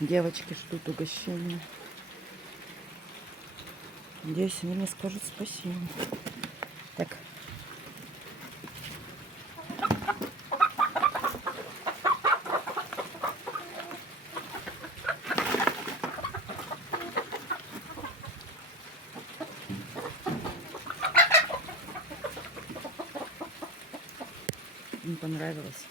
Девочки ждут угощения. Надеюсь, они мне скажут спасибо. Так. Им понравилось.